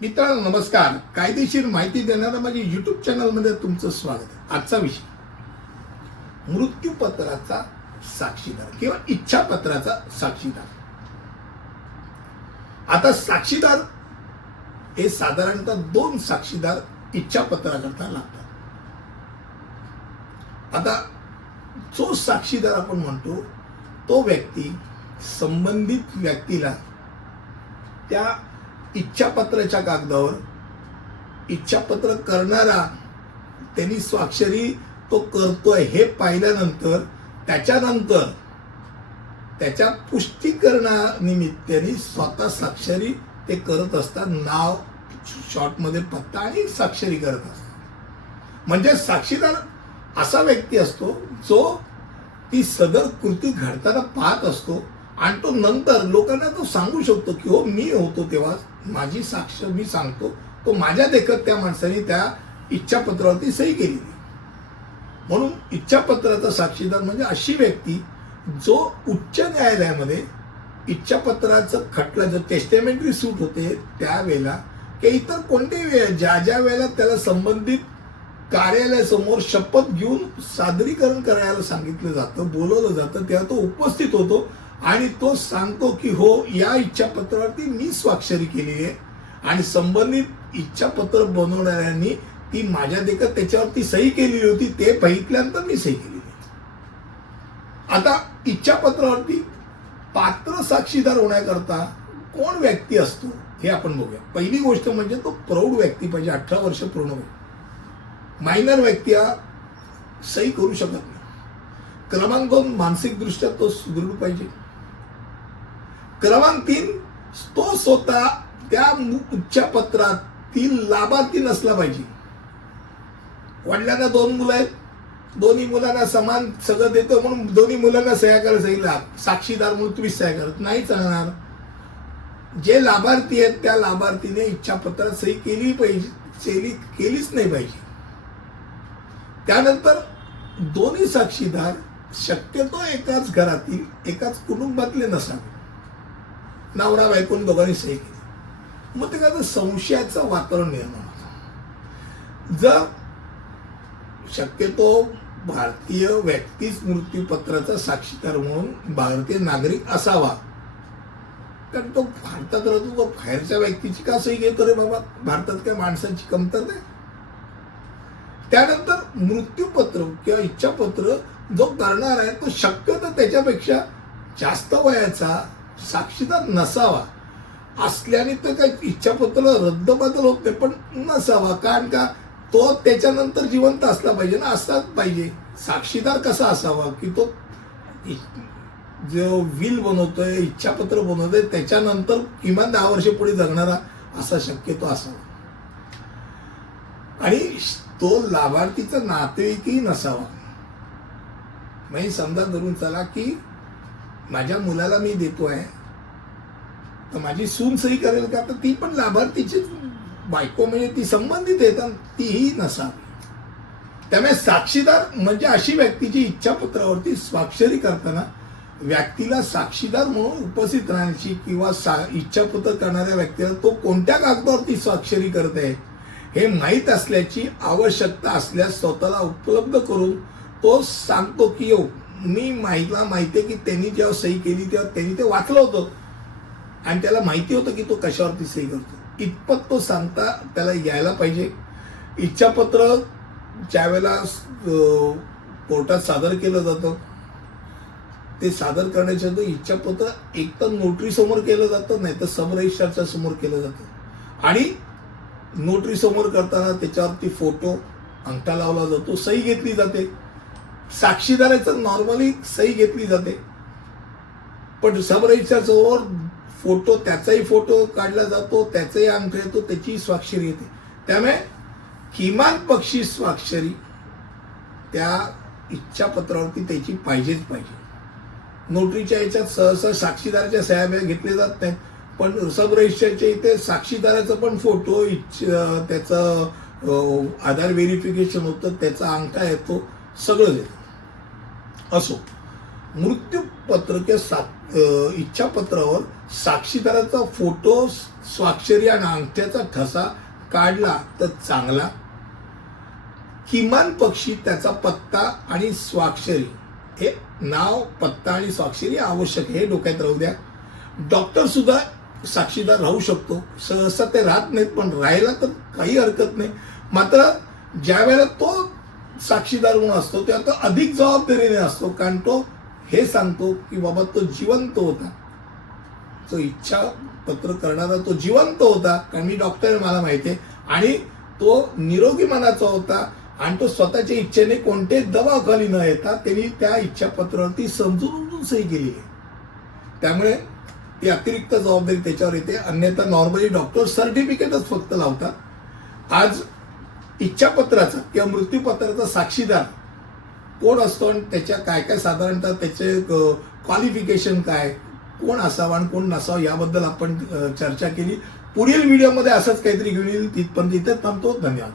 मित्रांनो नमस्कार. कायदेशीर माहिती देणाऱ्या माझ्या युट्यूब चॅनलमध्ये तुमचं स्वागत आहे. आजचा विषय. मृत्यूपत्राचा साक्षीदार किंवा इच्छापत्राचा साक्षीदार. आता साक्षीदार हे साधारणतः दोन साक्षीदार इच्छापत्राकरता लागतात. आता जो साक्षीदार आपण म्हणतो तो व्यक्ती संबंधित व्यक्तीला त्या इच्छापत्राच्या कागदावर. इच्छापत्र करणारा त्यांनी स्वाक्षरी तो करतोय हे पाहिल्यानंतर त्याच्यानंतर त्याच्या पुष्टीकरणानिमित्ताने स्वतः स्वाक्षरी ते करत असतात. नाव शॉर्टमध्ये पत्ता आणि स्वाक्षरी करत असतात. म्हणजे साक्षीदार असा व्यक्ती असतो जो ती सदर कृती घडताना पाहत असतो. आणि तो नंतर लोकांना तो सांगू शकतो की हो मी होतो तेव्हा माझी साक्ष मी सांगतो. तो माझ्या देखत त्या माणसाने त्या इच्छापत्रावरती सही केलेली. म्हणून इच्छापत्राचा साक्षीदार म्हणजे अशी व्यक्ती जो उच्च न्यायालयामध्ये इच्छापत्राचं खटलं जो टेस्टेमेंटरी सूट होते त्यावेळेला किंवा इतर कोणत्याही वेळेला ज्या ज्या वेळेला त्याला संबंधित कार्यालयासमोर शपथ घेऊन सादरीकरण करायला सांगितलं जातं बोलवलं जातं तेव्हा तो उपस्थित होतो. आणि तो सांगतो की हो या इच्छापत्रावरती मी स्वाक्षरी केलेली आहे. आणि संबंधित इच्छापत्र बनवणाऱ्यांनी ती माझ्या देखत त्याच्यावरती सही केलेली होती ते बघितल्यानंतर मी सही केलेली आता इच्छापत्रावरती पात्र साक्षीदार होण्याकरता कोण व्यक्ती असतो हे आपण बघूया. पहिली गोष्ट म्हणजे तो प्रौढ व्यक्ती पाहिजे अठरा वर्ष पूर्ण होईल. मायनर व्यक्ती हा सही करू शकत नाही. क्रमांक दोन मानसिकदृष्ट्या तो सुदृढ पाहिजे. क्रमांक तीन तो स्वतः त्या उच्चापत्रातील लाभार्थी नसला पाहिजे. वडिलांना दोन मुलं आहेत. दोन्ही मुलांना समान सगळं देतो म्हणून दोन्ही मुलांना सह्या करायला सांगितलं. साक्षीदार म्हणून तुम्ही सह्या करत नाही चालणार. जे लाभार्थी आहेत त्या लाभार्थीने इच्छापत्रात सही केली पाहिजे सही केलीच नाही पाहिजे. त्यानंतर दोन्ही साक्षीदार शक्यतो एकाच घरातील एकाच कुटुंबातले नसावे. नवरा बायकोन दोघांनी सही केली. मग ते काय संशयाचं वातावरण निर्माण होतं. जर शक्यतो भारतीय व्यक्तीच मृत्यूपत्राचा साक्षीदार म्हणून भारतीय नागरिक असावा. कारण तो भारतात राहतो तो बाहेरच्या व्यक्तीची का सही घेतो रे बाबा? भारतात काय माणसांची कमतरता आहे? त्यानंतर मृत्यूपत्र किंवा इच्छापत्र जो करणार आहे तो शक्यतो त्याच्यापेक्षा जास्त वयाचा साक्षीदार नसावा. असल्याने तर काही इच्छापत्र रद्दबदल होत नाही पण नसावा. कारण का? तो त्याच्यानंतर जिवंत असला पाहिजे ना असलाच पाहिजे. साक्षीदार कसा असावा? की तो जो विल बनवतोय इच्छापत्र बनवतोय त्याच्यानंतर किमान दहा वर्ष पुढे जगणारा असा शक्यतो असावा. आणि तो लाभार्थीचा नातेवाईकही नसावा. म्हणजे समजा धरून चला की माझ्या मुलाला मी देतो आहे तर माझी सून सही करेल का? तर ती पण लाभार्थीची बायको म्हणजे ती संबंधित येतात तीही नसावी. त्यामुळे साक्षीदार म्हणजे अशी व्यक्तीची इच्छापत्रावरती स्वाक्षरी करताना व्यक्तीला साक्षीदार म्हणून उपस्थित राहण्याची किंवा सा इच्छापत्र करणाऱ्या व्यक्तीला तो कोणत्या कागदावरती स्वाक्षरी करत आहे हे माहीत असल्याची आवश्यकता असल्यास स्वतःला उपलब्ध करून तो सांगतो की यो मी माहितला माहिती आहे की त्यांनी जेव्हा सही केली तेव्हा त्यांनी ते वाचलं होतं. आणि त्याला माहिती होतं की तो कशावरती सही करतो. इतपत तो सांगता त्याला यायला पाहिजे. इच्छापत्र ज्यावेळेला वेळेला कोर्टात सादर केलं जातं ते सादर करण्याच्या तो इच्छापत्र एक तर नोटरी समोर केलं जातं नाही तर सब रजिस्ट्रारच्या समोर केलं जातं. आणि नोटरी समोर करताना त्याच्यावरती फोटो अंगठा लावला जातो सही घेतली जाते. साक्षीदाराचं नॉर्मली सही घेतली जाते. पण सब समोर फोटो त्याचाही फोटो काढला जातो त्याचाही अंक येतो त्याची स्वाक्षरी येते. त्यामुळे किमान पक्षी स्वाक्षरी त्या इच्छापत्रावरती त्याची पाहिजेच पाहिजे. नोटरीच्या याच्यात सहसा साक्षीदाराच्या सह्या घेतले घेतल्या जात नाहीत. पण सब रजिस्टरच्या इथे साक्षीदाराचा पण फोटो इच्छ त्याचं आधार व्हेरिफिकेशन होतं त्याचा अंक येतो सगळं येतं. असो. मृत्यूपत्र सा इच्छापत्रावर साक्षीदाराचा फोटो स्वाक्षरी आणि अंगठ्याचा ठसा काढला तर चांगला. किमान पक्षी त्याचा पत्ता आणि स्वाक्षरी. हे नाव पत्ता आणि स्वाक्षरी आवश्यक हे डोक्यात राहू द्या. डॉक्टर सुद्धा साक्षीदार राहू शकतो. सहसा ते राहत नाहीत पण राहिला तर काही हरकत नाही. मात्र ज्या वेळेला तो साक्षीदार म्हणून असतो तेव्हा तो अधिक जबाबदारीने असतो कारण तो हे सांगतो की बाबा तो जिवंत होता. तो इच्छा पत्र करणारा तो जिवंत होता कारण मी डॉक्टर आहे, मला माहिती आहे. आणि तो निरोगी मनाचा होता आणि तो स्वतःच्या इच्छेने कोणते दबावाखाली न येता त्यांनी त्या इच्छापत्रावरती समजून उमजून सही केली आहे. त्यामुळे ती अतिरिक्त जबाबदारी त्याच्यावर येते. अन्यथा नॉर्मली डॉक्टर सर्टिफिकेटच फक्त लावतात. आज इच्छापत्राचा किंवा मृत्यूपत्राचा साक्षीदार कोण असतो आणि त्याच्या काय काय साधारणतः त्याचे क्वालिफिकेशन काय कोण असावं आणि कोण नसावं याबद्दल आपण चर्चा केली. पुढील व्हिडिओमध्ये असंच काहीतरी घेऊन येईल. तिथपर्यंत इथेच थांबतो. धन्यवाद.